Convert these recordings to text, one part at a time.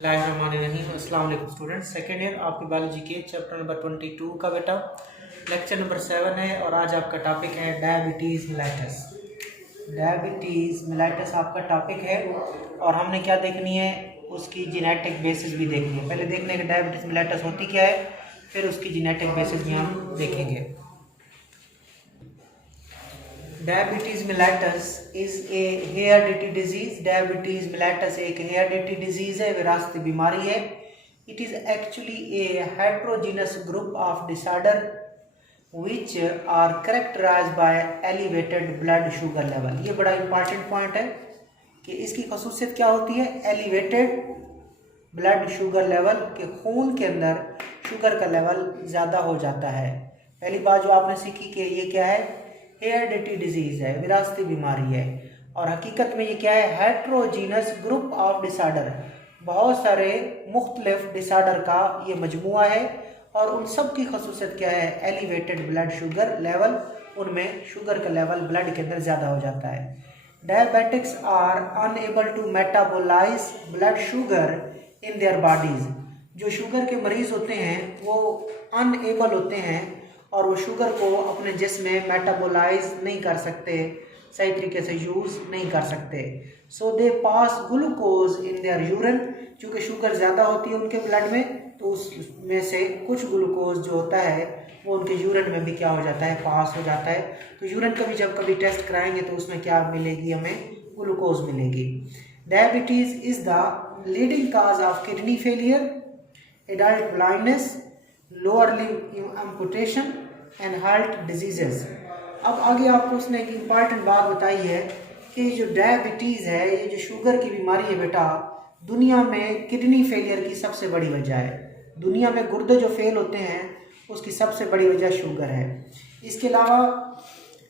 अस्सलाम वालेकुम students, second year आपकी बायोलॉजी के चैप्टर नंबर 22 का बेटा लेक्चर नंबर 7 है और आज आपका टॉपिक है डायबिटीज़ मिलाइटस। डायबिटीज़ मिलाइटस आपका टॉपिक है और हमने क्या देखनी है, उसकी जेनेटिक बेसिस भी देखनी है। पहले देखने के डायबिटीज़ मिलाइटस होती क्या है, फिर उसकी जेनेटिक बेसिस भी हम देखेंगे। Diabetes mellitus is a heredity disease. Diabetes mellitus एक हेरिडिटी डिजीज़ है, विरासती बीमारी है। It is actually a heterogeneous group of disorder which are characterised by elevated blood sugar level. ये बड़ा इंपॉर्टेंट पॉइंट है कि इसकी खसूसियत क्या होती है, एलिवेटेड ब्लड शुगर लेवल, के खून के अंदर शुगर का लेवल ज़्यादा हो जाता है। पहली बात जो आपने सीखी कि ये क्या है, हेरिडिटी डिजीज़ है, विरासती बीमारी है। और हकीकत में ये क्या है, हेट्रोजीनस ग्रुप ऑफ डिसऑर्डर, बहुत सारे मुख्तलिफ डिसऑर्डर का ये मजमुआ है। और उन सब की खसूसियत क्या है, एलिवेटेड ब्लड शुगर लेवल, उनमें शुगर का लेवल ब्लड के अंदर ज़्यादा हो जाता है। Diabetics are unable to metabolise blood sugar in their bodies. जो शुगर के मरीज़ होते हैं वो अनएबल होते हैं और वो शुगर को अपने जिस्म में मेटाबोलाइज नहीं कर सकते, सही तरीके से यूज़ नहीं कर सकते। सो दे पास ग्लूकोज इन देयर यूरिन। चूँकि शुगर ज़्यादा होती है उनके ब्लड में, तो उसमें से कुछ ग्लूकोज जो होता है वो उनके यूरिन में भी क्या हो जाता है, पास हो जाता है। तो यूरिन का भी जब कभी टेस्ट कराएंगे तो उसमें क्या मिलेगी, हमें ग्लूकोज मिलेगी। Diabetes is the leading cause of kidney failure, adult blindness, lower limb amputation and heart diseases. अब आगे आपको उसने एक इम्पॉर्टेंट बात बताई है कि जो डायबिटीज़ है, ये जो शुगर की बीमारी है बेटा, दुनिया में किडनी फेलियर की सबसे बड़ी वजह है। दुनिया में गुर्दे जो फेल होते हैं उसकी सबसे बड़ी वजह शुगर है। इसके अलावा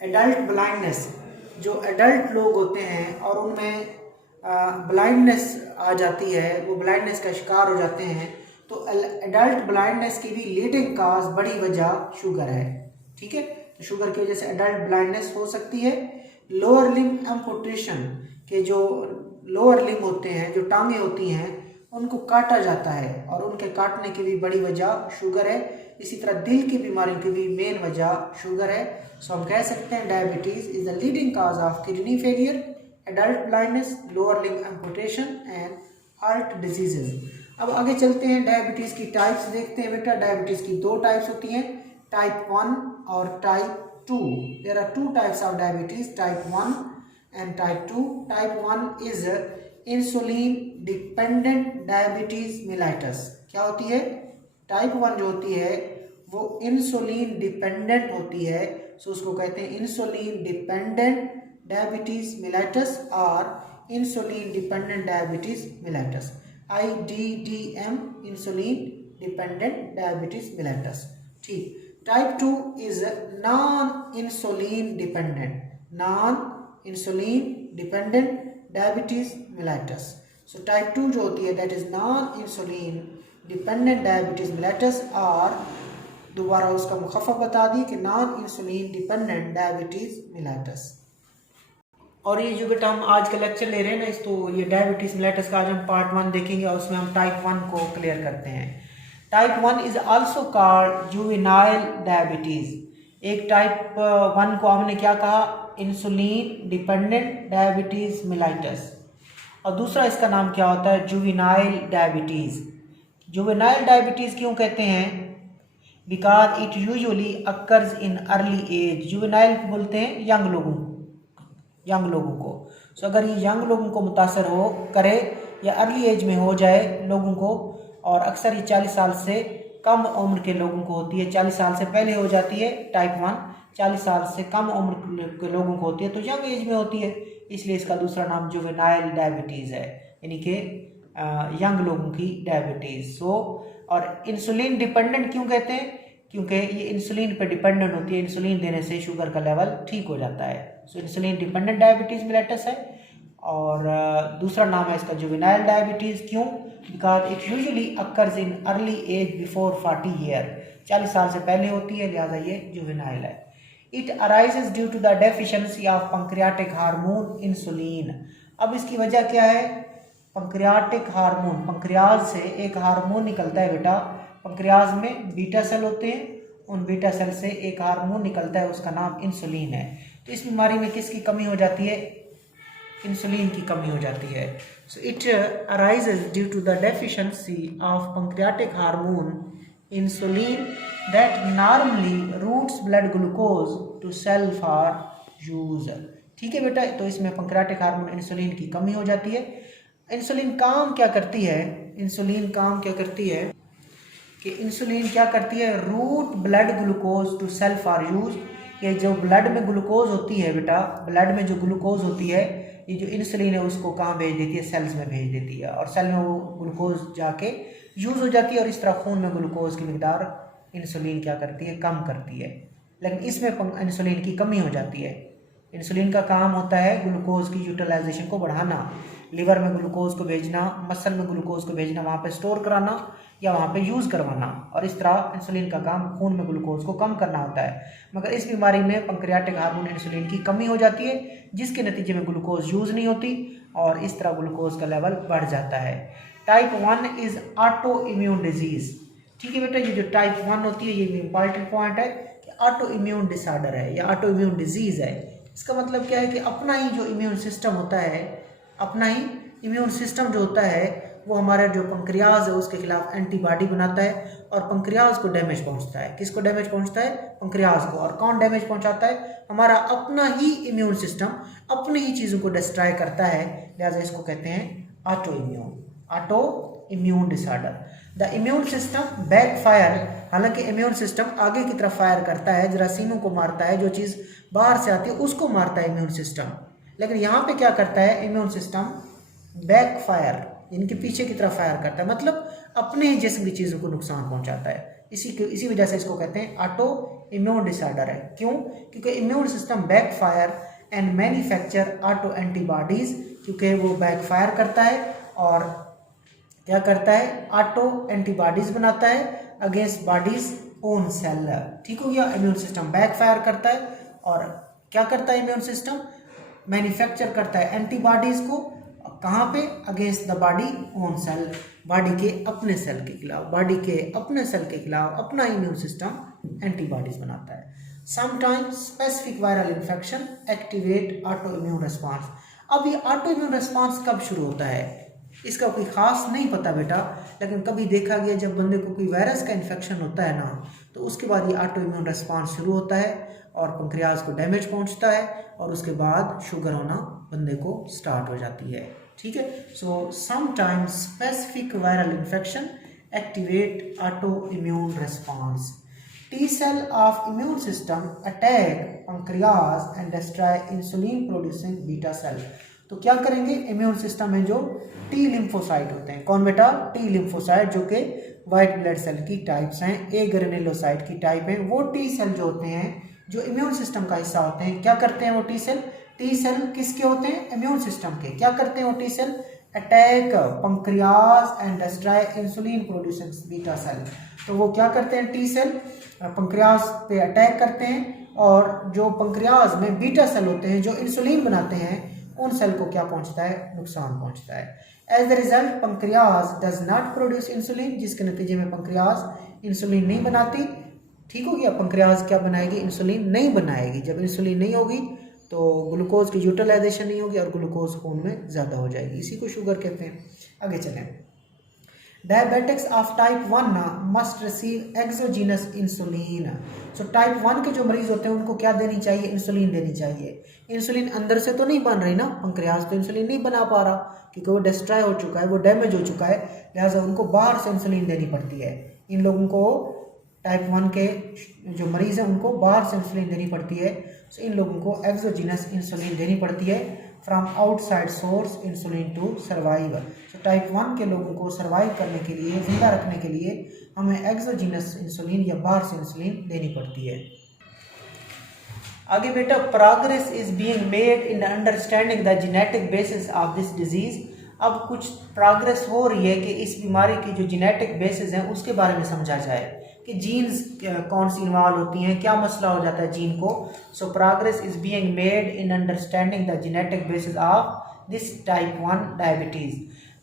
एडल्ट ब्लाइंडनेस, जो एडल्ट लोग होते हैं और उनमें ब्लाइंडनेस आ जाती है, वो ब्लाइंडनेस का शिकार हो जाते हैं, तो एडल्ट ब्लाइंडनेस की भी लीडिंग काज, बड़ी वजह शुगर है। ठीक है, तो शुगर की वजह से एडल्ट ब्लाइंडनेस हो सकती है। लोअर लिम्ब एम्पुटेशन, के जो लोअर लिम्ब होते हैं, जो टांगे होती हैं, उनको काटा जाता है और उनके काटने की भी बड़ी वजह शुगर है। इसी तरह दिल की बीमारियों की भी मेन वजह शुगर है। सो हम कह सकते हैं diabetes is the leading cause of kidney failure, adult blindness, lower limb amputation and heart diseases. अब आगे चलते हैं, डायबिटीज़ की टाइप्स देखते हैं बेटा। डायबिटीज़ की दो टाइप्स होती हैं, टाइप 1 और type 2। There are two types of diabetes, type 1 and type 2। Type 1 is insulin dependent diabetes mellitus. क्या होती है, टाइप 1 जो होती है वो इंसुलिन डिपेंडेंट होती है, सो उसको कहते हैं इंसुलिन डिपेंडेंट डायबिटीज़ मिलाइटस और insulin dependent diabetes mellitus, IDDM, insulin dependent diabetes mellitus. ठीक। Type 2 is non insulin dependent, non insulin dependent diabetes mellitus. So type 2 जो होती है that is non insulin dependent diabetes mellitus, और दोबारा उसका मुखफ़फ़ बता दी कि non insulin dependent diabetes mellitus. और ये जो बेटा हम आज का लेक्चर ले रहे हैं ना, इस तो ये डायबिटीज़ मिलाइटस का आज हम पार्ट 1 देखेंगे और उसमें हम टाइप 1 को क्लियर करते हैं। Type 1 is also called juvenile diabetes. एक टाइप 1 को हमने क्या कहा, इंसुलिन डिपेंडेंट डायबिटीज़ मिलाइटस, और दूसरा इसका नाम क्या होता है, जुवेनाइल डायबिटीज़। जुवेनाइल डायबिटीज़ क्यों कहते हैं, because it usually occurs in early age. Juvenile बोलते हैं यंग लोगों को। सो अगर ये यंग लोगों को मुतासर हो करे या अर्ली एज में हो जाए लोगों को, और अक्सर ये 40 साल से कम उम्र के लोगों को होती है, 40 साल से पहले हो जाती है टाइप 1, 40 साल से कम उम्र के लोगों को होती है, तो यंग एज में होती है, इसलिए इसका दूसरा नाम जुवेनाइल डायबिटीज़ है, यानी कि यंग लोगों की डायबिटीज़। सो और इंसुलिन डिपेंडेंट क्यों कहते हैं, क्योंकि ये इंसुलिन पे डिपेंडेंट होती है, इंसुलिन देने से शुगर का लेवल ठीक हो जाता है। So insulin dependent diabetes mellitus है। और दूसरा नाम है इसका जुवेनाइल डायबिटीज़। क्यों, because it usually occurs in early age before 40 year, 40 साल से पहले होती है, लिहाजा ये जुवेनाइल है। It arises due to the deficiency of pancreatic hormone insulin. अब इसकी वजह क्या है, पंक्रियाटिक हार्मोन, पंक्रियाज से एक हार्मोन निकलता है बेटा, पंक्रियाज में बीटा सेल होते हैं, उन बीटा सेल से एक हार्मोन निकलता है, उसका नाम इंसुलिन है। तो इस बीमारी में किसकी कमी हो जाती है? इंसुलिन की कमी हो जाती है। So it arises due to the deficiency of pancreatic hormone insulin that normally routes blood glucose to cell for use. ठीक है बेटा, तो इसमें पैंक्रियाटिक हार्मोन इंसुलिन की कमी हो जाती है। इंसुलिन काम क्या करती है? इंसुलिन काम क्या करती है कि इंसुलिन क्या करती है? Route blood glucose to cell for use. ये जो ब्लड में ग्लूकोज होती है बेटा, ब्लड में जो ग्लूकोज होती है, ये जो इंसुलिन है उसको कहाँ भेज देती है? सेल्स में भेज देती है, और सेल में वो ग्लूकोज जाके यूज हो जाती है, और इस तरह खून में ग्लूकोज की मिकदार इंसुलिन क्या करती है? कम करती है। लेकिन इसमें इंसुलिन की कमी हो जाती है। इंसुलिन का काम होता है ग्लूकोज की यूटिलाइजेशन को बढ़ाना, लिवर में ग्लूकोज को भेजना, मसल में ग्लूकोज को भेजना, वहाँ पे स्टोर कराना या वहाँ पे यूज़ करवाना, और इस तरह इंसुलिन का काम खून में ग्लूकोज को कम करना होता है। मगर इस बीमारी में पैंक्रियाटिक हार्मोन इंसुलिन की कमी हो जाती है, जिसके नतीजे में ग्लूकोज यूज़ नहीं होती और इस तरह ग्लूकोज का लेवल बढ़ जाता है। Type 1 is auto immune disease. ठीक है बेटा, ये जो टाइप 1 होती है ये भी इंपॉर्टेंट पॉइंट है कि ऑटो इम्यून डिसऑर्डर है या ऑटो इम्यून डिजीज़ है। इसका मतलब क्या है कि अपना ही जो इम्यून सिस्टम होता है, अपना ही इम्यून सिस्टम जो होता है वो हमारे जो पंक्रियाज है उसके खिलाफ एंटीबॉडी बनाता है और पंक्रियाज को डैमेज पहुंचता है। किसको डैमेज पहुंचता है? पंक्रियाज को। और कौन डैमेज पहुंचाता है? हमारा अपना ही इम्यून सिस्टम अपनी ही चीज़ों को डिस्ट्रॉय करता है, लिहाजा इसको कहते हैं auto immune disorder. The immune system backfire, हालांकि इम्यून सिस्टम आगे की तरफ फायर करता है, जरासीमों को मारता है, जो चीज़ बाहर से आती है उसको मारता है इम्यून सिस्टम। लेकिन यहाँ पे क्या करता है इम्यून सिस्टम? बैकफायर, इनके पीछे की तरफ फायर करता है, मतलब अपने ही जिस्म की चीज़ों को नुकसान पहुंचाता है। इसी वजह से इसको कहते हैं ऑटो इम्यून डिसऑर्डर है। क्यों? क्योंकि immune system backfire and manufacture auto antibodies, क्योंकि वो बैकफायर करता है और क्या करता है? ऑटो एंटीबॉडीज बनाता है अगेंस्ट बॉडीज ओन सेल। ठीक हो गया, इम्यून सिस्टम बैकफायर करता है और क्या करता है इम्यून सिस्टम? मैन्युफैक्चर करता है एंटीबॉडीज को, कहाँ पे? Against the body own cell, body के अपने सेल के खिलाफ, बॉडी के अपने सेल के खिलाफ अपना इम्यून सिस्टम एंटीबॉडीज बनाता है। Sometimes specific viral infection activate auto immune response. अब ये ऑटो इम्यून रिस्पॉन्स कब शुरू होता है इसका कोई खास नहीं पता बेटा, लेकिन कभी देखा गया जब बंदे को कोई वायरस का इन्फेक्शन होता है ना, तो उसके बाद ये ऑटो इम्यून रिस्पॉन्स शुरू होता है और पंक्रियाज को डैमेज पहुंचता है और उसके बाद शुगर होना बंदे को स्टार्ट हो जाती है। ठीक है, so sometimes specific viral infection activate auto immune response. T cell of immune system attack pancreas and destroy insulin producing beta cell। तो क्या करेंगे? इम्यून सिस्टम में जो टी लिम्फोसाइट होते हैं, कौन बेटा? टी लिम्फोसाइट, जो कि वाइट ब्लड सेल की टाइप्स हैं, ए ग्रेनुलोसाइट की टाइप है। वो टी सेल जो होते हैं जो इम्यून सिस्टम का हिस्सा होते हैं, क्या करते हैं वो टी सेल? टी सेल किसके होते हैं? इम्यून सिस्टम के। क्या करते हैं वो T cell? Attack pancreas and destroy insulin producing beta cell. तो वो क्या करते हैं? टी सेल पंक्रियाज पे अटैक करते हैं और जो पंक्रियाज में बीटा सेल होते हैं जो इंसुलिन बनाते हैं, उन सेल को क्या पहुंचता है? नुकसान पहुंचता है। As the result pancreas does not produce insulin, जिसके नतीजे में पंक्रियाज इंसुलिन नहीं बनाती। ठीक हो गया, पंक्रियाज क्या बनाएगी? इंसुलिन नहीं बनाएगी। जब इंसुलिन नहीं होगी तो ग्लूकोज की यूटिलाइजेशन नहीं होगी और ग्लूकोज खून में ज़्यादा हो जाएगी, इसी को शुगर कहते हैं। आगे चलें। Diabetics of type 1 must receive exogenous insulin. So type 1 के जो मरीज होते हैं उनको क्या देनी चाहिए? इंसुलिन देनी चाहिए। इंसुलिन अंदर से तो नहीं बन रही ना, पंक्रियाज तो इंसुलिन नहीं बना पा रहा क्योंकि वो डिस्ट्रॉय हो चुका है, वो डैमेज हो चुका है, लिहाजा उनको बाहर से इंसुलिन देनी पड़ती है। इन लोगों को टाइप 1 के जो मरीज़ हैं उनको बाहर से इंसुलिन देनी पड़ती है। सो इन लोगों को एक्सोजीनस इंसुलिन देनी पड़ती है from outside source insulin to survive. So type 1 के लोगों को सर्वाइव करने के लिए, जिंदा रखने के लिए हमें एक्सोजीनस इंसुलिन या बाहर से इंसुलिन देनी पड़ती है। आगे बेटा, progress is being made in understanding the genetic basis of this disease. अब कुछ प्रोग्रेस हो रही है कि इस बीमारी की जो जेनेटिक बेसिस हैं उसके बारे में समझा जाए कि जीन्स कौन सी इन्वॉल्व होती हैं, क्या मसला हो जाता है जीन को। So progress is being made in understanding the genetic basis of this type 1 diabetes.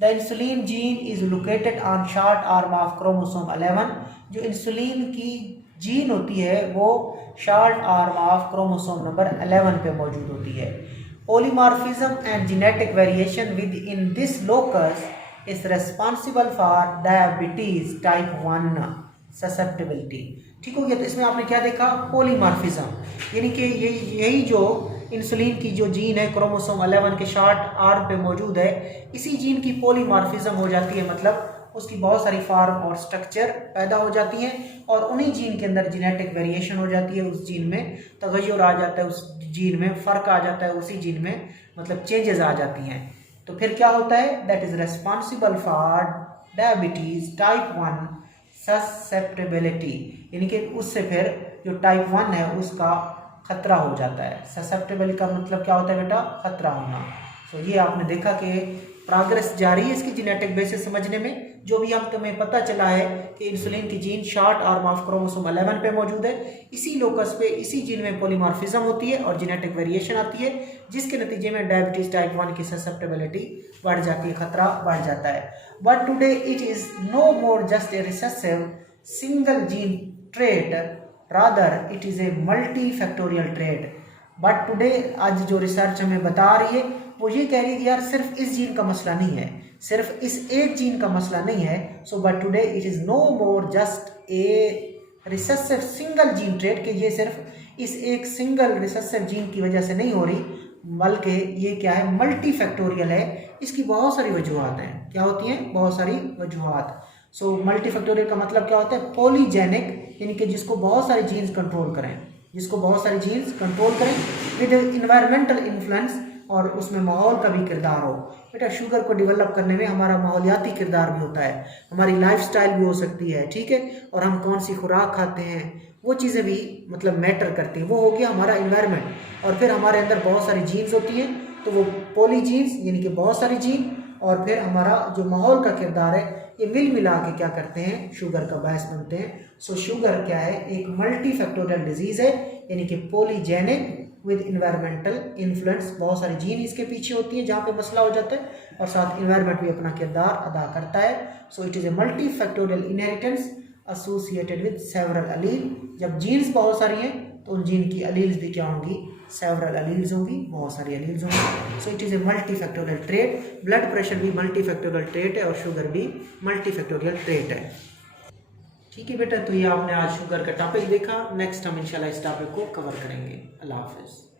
The insulin gene is located on short arm of chromosome 11। जो इंसुलिन की जीन होती है वो short arm of chromosome number 11 पे मौजूद होती है। Polymorphism and genetic variation within this locus is responsible for diabetes type 1 susceptibility. ठीक हो गया। तो इसमें आपने क्या देखा, पॉलीमॉर्फिज्म, यानी कि यही जो इंसुलिन की जो जीन है क्रोमोसोम 11 के शॉर्ट आर्म पे मौजूद है, इसी जीन की पॉलीमॉर्फिज्म हो जाती है, मतलब उसकी बहुत सारी फॉर्म और स्ट्रक्चर पैदा हो जाती हैं और उन्हीं जीन के अंदर जेनेटिक वेरिएशन हो जाती है, उस जीन में तगय्युर आ जाता है, उस जीन में फ़र्क आ जाता है, उसी जीन में मतलब चेंजेस आ जाती हैं। तो फिर क्या होता है, that is responsible for diabetes type 1 susceptibility, यानी कि उससे फिर जो टाइप 1 है उसका खतरा हो जाता है। ससेप्टेबल का मतलब क्या होता है बेटा, खतरा होना। तो ये आपने देखा कि प्रोग्रेस जारी है इसकी जेनेटिक बेसिस समझने में। जो भी हम तुम्हें पता चला है कि इंसुलिन की gene short arm of chromosome 11 पे मौजूद है, इसी लोकस पे इसी जीन में पॉलीमॉर्फिज्म होती है और जेनेटिक वेरिएशन आती है, जिसके नतीजे में डायबिटीज टाइप 1 की ससेप्टेबिलिटी बढ़ जाती है, खतरा बढ़ जाता है। But today it is no more just a recessive single gene trait, rather it is a multi factorial trait. But today आज जो रिसर्च हमें बता रही है वो ये कह रही है कि यार सिर्फ इस जीन का मसला नहीं है, सिर्फ इस एक जीन का मसला नहीं है। So but today it is no more just a recessive single gene trait, कि ये सिर्फ इस एक सिंगल रिसेसिव जीन की वजह से नहीं हो रही, बल्कि ये क्या है, मल्टी फैक्टोरियल है। इसकी बहुत सारी वजूहत हैं। क्या होती हैं, बहुत सारी वजूहत। सो मल्टी फैक्टोरियल का मतलब क्या होता है, पॉलीजेनिक, यानी कि जिसको बहुत सारे जीन्स कंट्रोल करें, जिसको बहुत सारी जीन्स कंट्रोल करें, विद इन्वायरमेंटल इन्फ्लुएंस, और उसमें माहौल का भी किरदार हो। बेटा शुगर को डेवलप करने में हमारा माहौलियाती किरदार भी होता है, हमारी लाइफस्टाइल भी हो सकती है, ठीक है, और हम कौन सी खुराक खाते हैं वो चीज़ें भी मतलब मैटर करती हैं। वो हो गया हमारा इन्वायरमेंट। और फिर हमारे अंदर बहुत सारी जीन्स होती हैं, तो वो पोली जीन्स यानी कि बहुत सारी जीन, और फिर हमारा जो माहौल का किरदार है, ये मिल मिला के क्या करते हैं, शुगर का बायस बनते हैं। सो शुगर क्या है, एक मल्टी फैक्टोरियल डिजीज़ है, यानी कि पॉलीजेनिक विद इन्वायरमेंटल इन्फ्लुएंस। बहुत सारी जीन इसके पीछे होती है जहाँ पे मसला हो जाता है, और साथ इन्वायरमेंट भी अपना किरदार अदा करता है। So it is a multi factorial inheritance associated with several allele. जब जीन्स बहुत सारी हैं तो उन जीन की अलील्स भी क्या होंगी, सेवरल अलील्स होंगी, बहुत सारी अलील्स होंगी। सो it is a multi factorial trait. Blood pressure भी मल्टी फैक्टोरियल ट्रेट है और शुगर भी मल्टी फैक्टोरियल ट्रेट है। ठीक है बेटा, तो ये आपने आज शुगर का टॉपिक देखा। नेक्स्ट हम इंशाल्लाह इस टॉपिक को कवर करेंगे। अल्लाह हाफिज़।